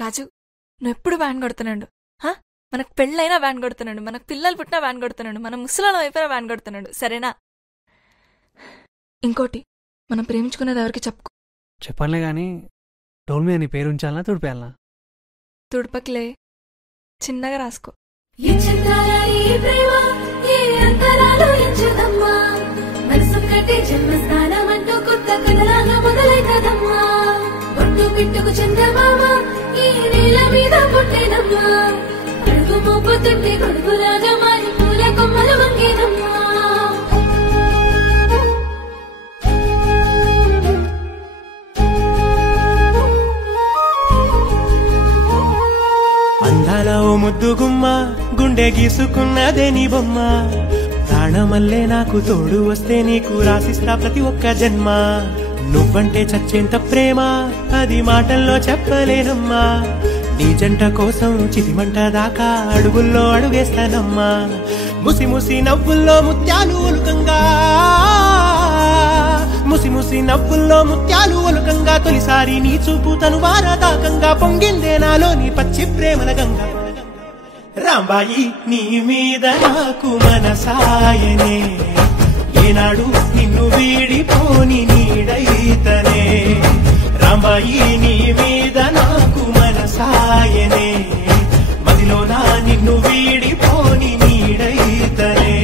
రాజు నువ్వెప్పుడు వ్యాన్ కొడుతున్నాడు. మనకు పెళ్ళైనా వ్యాన్ కొడుతున్నాడు, మనకు పిల్లలు పుట్టినా వ్యాన్ కొడుతున్నాడు, మన ముసలాళ్ళ అయిపోయినా వ్యాన్ కొడుతున్నాడు. సరేనా? ఇంకోటి, మనం ప్రేమించుకునేది ఎవరికి చెప్పుకో. చెప్పనులే గాని డోల్ మీద నీ పేరు ఉంచాలనా తుడిపేయాలనా? తుడపకిలే, చిన్నగా రాసుకో. అందాల ఓ ముద్దు గుమ్మ, గుండె గీసుకున్నదే నీ బొమ్మ. ప్రాణమల్లే నాకు తోడు వస్తే నీకు రాసిస్తా ప్రతి ఒక్క జన్మ. నువ్వంటే చచ్చేంత ప్రేమ అది మాటల్లో చెప్పలేనమ్మా. నీ జంట కోసం చితిమంట దాకా అడుగుల్లో అడుగేస్తానమ్మా. ముసి ముసి నవ్వుల్లో ముత్యాలు ఒలుకంగా, ముసి ముసి నవ్వుల్లో ముత్యాలు ఒలుకంగా, తొలిసారి నీ చూపు తను వారదాకంగా పొంగిందే నాలో నీ పచ్చి ప్రేమల గంగా. రాంబాయి నీ మీద నాకు మనసాయనే, ఏనాడు నిన్ను వీడిపోని నీడైతనే. రాంబాయి నీ మీద నాకు మనసాయనే, మదిలోనా నిన్ను వీడిపోని నీడైతనే.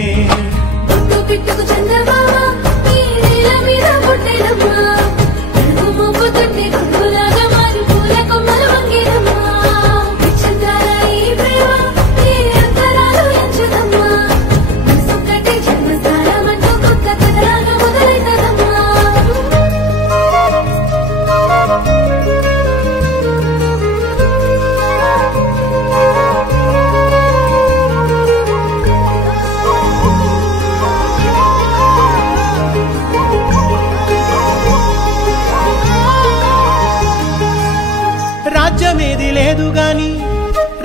రాజ్యమేది లేదు గాని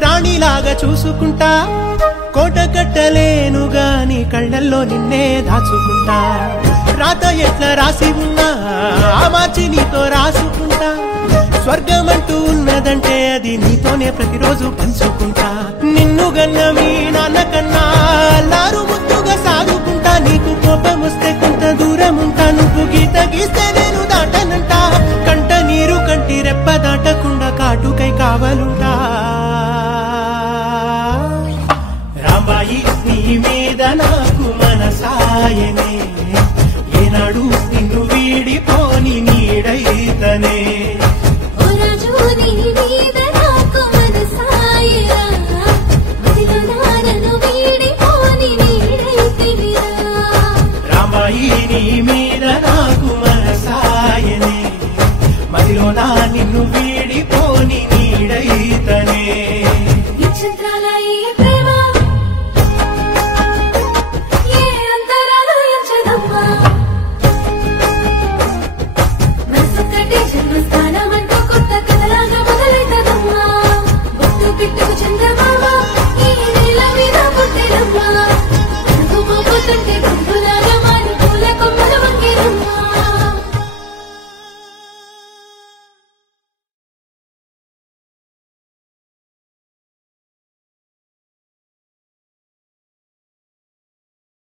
రాణిలాగా చూసుకుంటా, కోట కట్టలేను గాని కళ్ళల్లో నిన్నే దాచుకుంటా. రాత ఎట్లా రాసి ఉన్నా ఆ మార్చి నీతో రాసుకుంటా. స్వర్గమంటూ ఉన్నదంటే అది నీతోనే ప్రతిరోజు పంచుకుంటా. నిన్ను గన్న మీ నాన్న కన్నా అల్లారు ముద్దుగా సాగుకుంటా. నీకు కోపం వస్తే కొంత దూరం ఉంటా, నువ్వు గీత గీస్తే